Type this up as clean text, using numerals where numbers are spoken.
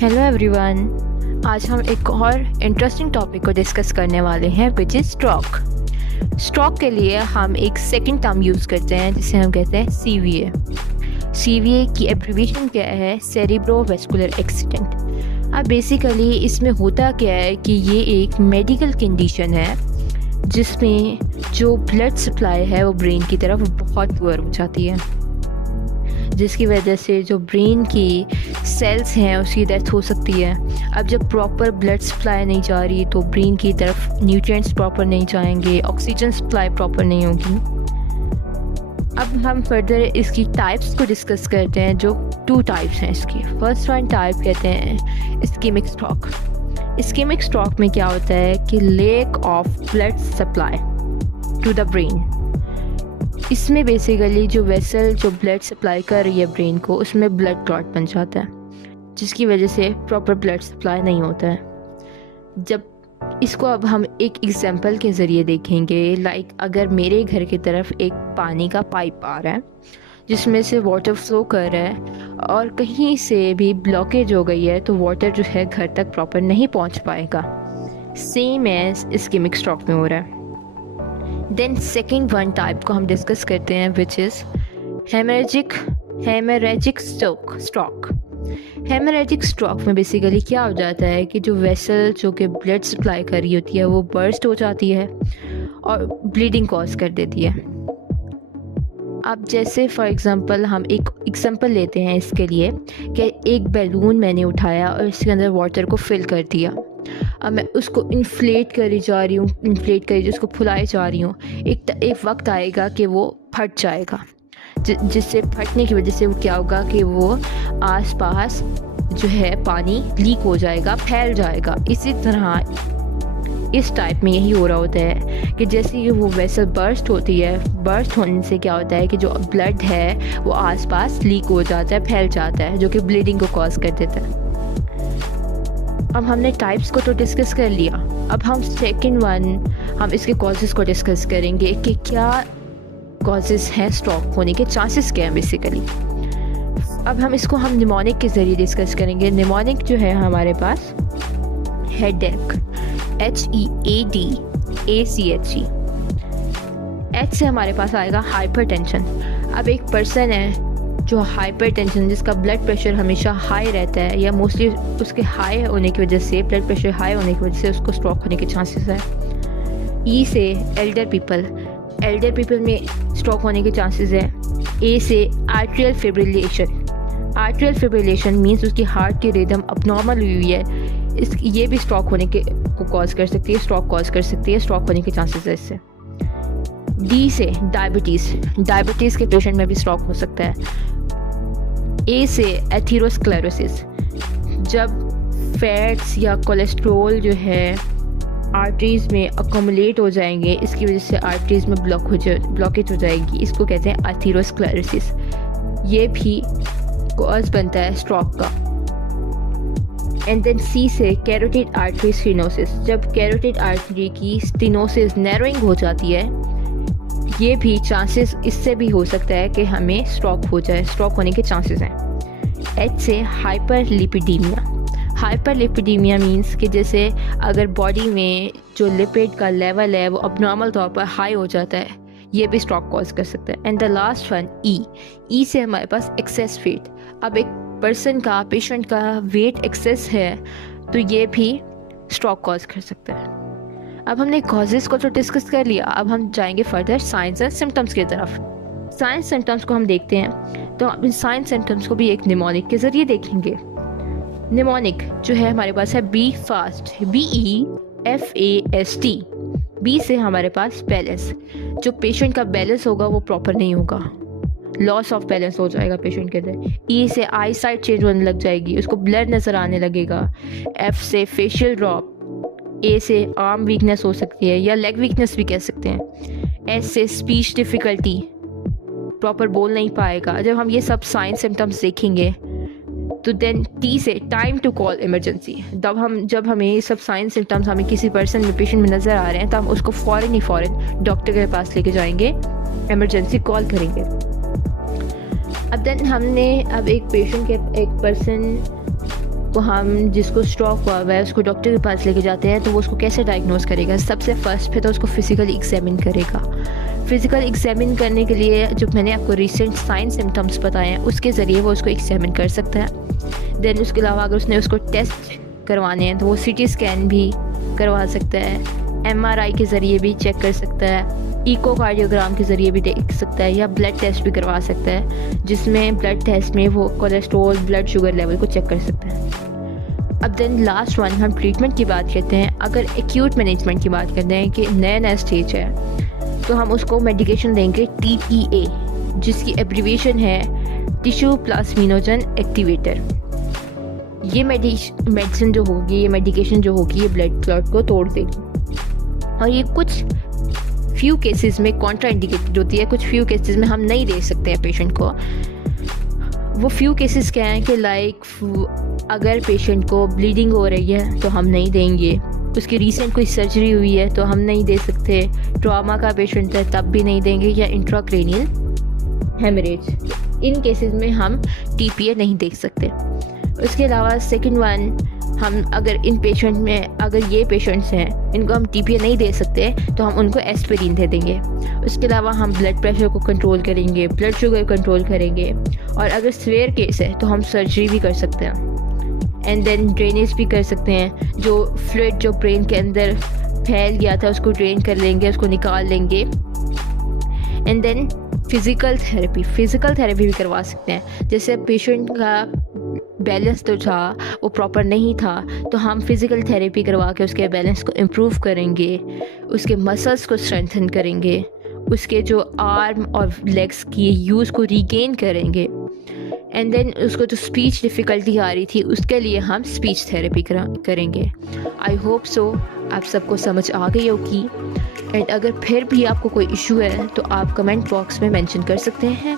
Hello everyone. आज हम एक और इंटरेस्टिंग टॉपिक को डिस्कस करने वाले हैं विच इज़ स्ट्रोक। स्ट्रोक के लिए हम एक सेकंड टर्म यूज़ करते हैं जिसे हम कहते हैं CVA। CVA की एब्रीविएशन क्या है? सेरिब्रोवैस्कुलर एक्सीडेंट। अब बेसिकली इसमें होता क्या है कि ये एक मेडिकल कंडीशन है जिसमें जो ब्लड सप्लाई है वो ब्रेन की तरफ बहुत पुअर हो जाती है, जिसकी वजह से जो ब्रेन की सेल्स हैं उसकी डेथ हो सकती है। अब जब प्रॉपर ब्लड सप्लाई नहीं जा रही तो ब्रेन की तरफ न्यूट्रिएंट्स प्रॉपर नहीं जाएंगे, ऑक्सीजन सप्लाई प्रॉपर नहीं होगी। अब हम फर्दर इसकी टाइप्स को डिस्कस करते हैं, जो 2 टाइप्स हैं इसकी। फर्स्ट वन टाइप कहते हैं इस्केमिक स्ट्रोक। इस्केमिक स्ट्रोक में क्या होता है कि lack of blood supply to the brain. इसमें बेसिकली जो वेसल जो ब्लड सप्लाई कर रही है ब्रेन को, उसमें ब्लड क्लॉट बन जाता है, जिसकी वजह से प्रॉपर ब्लड सप्लाई नहीं होता है। जब इसको अब हम एक एग्जांपल के ज़रिए देखेंगे, लाइक अगर मेरे घर की तरफ एक पानी का पाइप आ रहा है जिसमें से वाटर फ्लो कर रहा है और कहीं से भी ब्लॉकेज हो गई है तो वाटर जो है घर तक प्रॉपर नहीं पहुंच पाएगा। सेम एज इस्केमिक स्ट्रोक में हो रहा है। देन सेकेंड वन टाइप को हम डिस्कस करते हैं which is haemorrhagic stroke. Haemorrhagic stroke में बेसिकली क्या हो जाता है कि जो वेसल जो कि ब्लड सप्लाई कर रही होती है वो बर्स्ट हो जाती है और ब्लीडिंग कॉज कर देती है। अब जैसे फॉर एग्ज़ाम्पल हम एक एग्जांपल लेते हैं इसके लिए कि एक बैलून मैंने उठाया और इसके अंदर वाटर को फिल कर दिया। अब मैं उसको इन्फ्लेट करी जा रही हूँ, उसको फुलाई जा रही हूँ। एक वक्त आएगा कि वो फट जाएगा, जिससे फटने की वजह से वो क्या होगा कि वो आसपास जो है पानी लीक हो जाएगा, फैल जाएगा। इसी तरह इस टाइप में यही हो रहा होता है कि जैसे ही वो वेसल बर्स्ट होती है, बर्स्ट होने से क्या होता है कि जो ब्लड है वो आसपास लीक हो जाता है, फैल जाता है, जो कि ब्लीडिंग को कॉज कर देता है। अब हमने टाइप्स को तो डिस्कस कर लिया। अब हम सेकंड वन हम इसके कॉजेज़ को डिस्कस करेंगे कि क्या कॉजेज़ हैं स्ट्रोक होने के, चांसेस क्या हैं बेसिकली। अब हम निमोनिक के ज़रिए डिस्कस करेंगे। निमोनिक जो है हमारे पास हेडेक, HEADACHE। H से हमारे पास आएगा हाइपरटेंशन। अब एक पर्सन है जो हाइपरटेंशन, जिसका ब्लड प्रेशर हमेशा हाई रहता है या मोस्टली उसके हाई होने की वजह से, ब्लड प्रेशर हाई होने की वजह से उसको स्ट्रोक होने के चांसेस है। E से एल्डर पीपल में स्ट्रोक होने के चांसेस है। A से आर्ट्रियल फिब्रिलेशन मीन्स उसकी हार्ट की रिदम अब नॉर्मल हुई है, ये भी स्ट्रोक होने के को कॉज कर सकती है, स्ट्रोक होने के चांसेस है इससे। D से डायबिटीज़ के पेशेंट में भी स्ट्रोक हो सकता है। A से एथेरोस्क्लेरोसिस, जब फैट्स या कोलेस्ट्रोल जो है आर्टरीज़ में अकोमुलेट हो जाएंगे, इसकी वजह से आर्टरीज़ में ब्लॉकेज हो जाएगी, इसको कहते हैं एथेरोस्क्लेरोसिस। ये भी कॉज बनता है स्ट्रोक का। एंड देन C से कैरोटिड आर्टरी स्टेनोसिस, जब कैरोटिड आर्टरी की स्टेनोसिस नैरोइंग हो जाती है, ये भी चांसेस इससे भी हो सकता है कि हमें स्ट्रोक हो जाए, स्ट्रोक होने के चांसेस हैं। H से हाइपरलिपिडीमिया मीन्स कि जैसे अगर बॉडी में जो लिपिड का लेवल है वो अबनॉर्मल तौर पर हाई हो जाता है, ये भी स्ट्रोक कॉज कर सकता है। And the last one E से हमारे पास एक्सेस वेट। अब एक पेशेंट का वेट एक्सेस है तो ये भी स्ट्रोक कॉज कर सकता है। अब हमने कॉजेज़ को तो डिस्कस कर लिया, अब हम जाएंगे फर्दर साइंस एंड सिम्टम्स की तरफ। साइंस सिम्टम्स को हम देखते हैं तो इन साइंस सिम्टम्स को भी एक निमोनिक के ज़रिए देखेंगे। निमोनिक जो है हमारे पास है बी फास्ट, BEFAST। बी से हमारे पास बैलेंस, जो पेशेंट का बैलेंस होगा वो प्रॉपर नहीं होगा, लॉस ऑफ बैलेंस हो जाएगा पेशेंट के अंदर। E से आई साइट चेंज होने लग जाएगी, उसको ब्लर नज़र आने लगेगा। F से फेशियल ड्रॉप। A से आर्म वीकनेस हो सकती है या लेग वीकनेस भी कह सकते हैं। S से स्पीच डिफ़िकल्टी, प्रॉपर बोल नहीं पाएगा। जब हम ये सब साइंस सिम्टम्स देखेंगे तो देन T से टाइम टू कॉल इमरजेंसी। जब हमें ये सब साइंस सिम्टम्स हमें किसी पर्सन में, पेशेंट में नज़र आ रहे हैं तो हम उसको फ़ौरन डॉक्टर के पास लेके जाएंगे, इमरजेंसी कॉल करेंगे। अब देन हमने अब एक पर्सन को हम जिसको स्ट्रोक हुआ है उसको डॉक्टर के पास लेके जाते हैं तो वो उसको कैसे डायग्नोस करेगा? सबसे फर्स्ट पे तो उसको फिज़िकली एग्जामिन करेगा। फिज़िकल एग्जामिन करने के लिए जो मैंने आपको रिसेंट साइन सिम्टम्स बताए हैं उसके ज़रिए वो उसको एग्जामिन कर सकता है। देन उसके अलावा अगर उसने उसको टेस्ट करवाने हैं तो वो CT स्कैन भी करवा सकता है, MRI के ज़रिए भी चेक कर सकता है, इकोकार्डियोग्राम के ज़रिए भी देख सकता है, या ब्लड टेस्ट भी करवा सकता है जिसमें ब्लड टेस्ट में वो कोलेस्ट्रॉल, ब्लड शुगर लेवल को चेक कर सकता है। अब देन लास्ट वन हम ट्रीटमेंट की बात करते हैं। अगर एक्यूट मैनेजमेंट की बात करते हैं कि नया स्टेज है तो हम उसको मेडिकेशन देंगे TPA, जिसकी एब्रीविएशन है टिश्यू प्लाज्मिनोजन एक्टिवेटर। ये मेडिसिन जो होगी, ये मेडिकेशन जो होगी, ये ब्लड क्लॉट को तोड़ देगी और ये कुछ फ्यू केसेस में कॉन्ट्रा इंडिकेटेड होती है, कुछ फ्यू केसेस में हम नहीं दे सकते हैं पेशेंट को। वो फ्यू केसेस क्या हैं कि अगर पेशेंट को ब्लीडिंग हो रही है तो हम नहीं देंगे, उसकी रिसेंट कोई सर्जरी हुई है तो हम नहीं दे सकते, ट्रॉमा का पेशेंट है तब भी नहीं देंगे, या इंट्राक्रैनियल हेमरेज, इन केसेस में हम TPA नहीं दे सकते। उसके अलावा सेकंड वन, हम अगर इन पेशेंट में अगर ये पेशेंट्स हैं इनको हम TPA नहीं दे सकते तो हम उनको एस्पिरिन दे देंगे। उसके अलावा हम ब्लड प्रेशर को कंट्रोल करेंगे, ब्लड शुगर कंट्रोल करेंगे, और अगर सीवियर केस है तो हम सर्जरी भी कर सकते हैं। एंड देन ड्रेनेज भी कर सकते हैं, जो फ्लूइड जो ब्रेन के अंदर फैल गया था उसको ड्रेन कर लेंगे, उसको निकाल लेंगे। एंड देन फिज़िकल थेरेपी भी करवा सकते हैं। जैसे पेशेंट का बैलेंस तो था वो प्रॉपर नहीं था तो हम फिज़िकल थेरेपी करवा के उसके बैलेंस को इम्प्रूव करेंगे, उसके मसल्स को स्ट्रेंथन करेंगे, उसके जो आर्म और लेग्स की यूज़ को रीगेन करेंगे। एंड देन उसको जो स्पीच डिफ़िकल्टी आ रही थी उसके लिए हम स्पीच थेरेपी करेंगे। आई होप सो आप सबको समझ आ गई होगी। एंड अगर फिर भी आपको कोई इशू है तो आप कमेंट बॉक्स में मेंशन कर सकते हैं।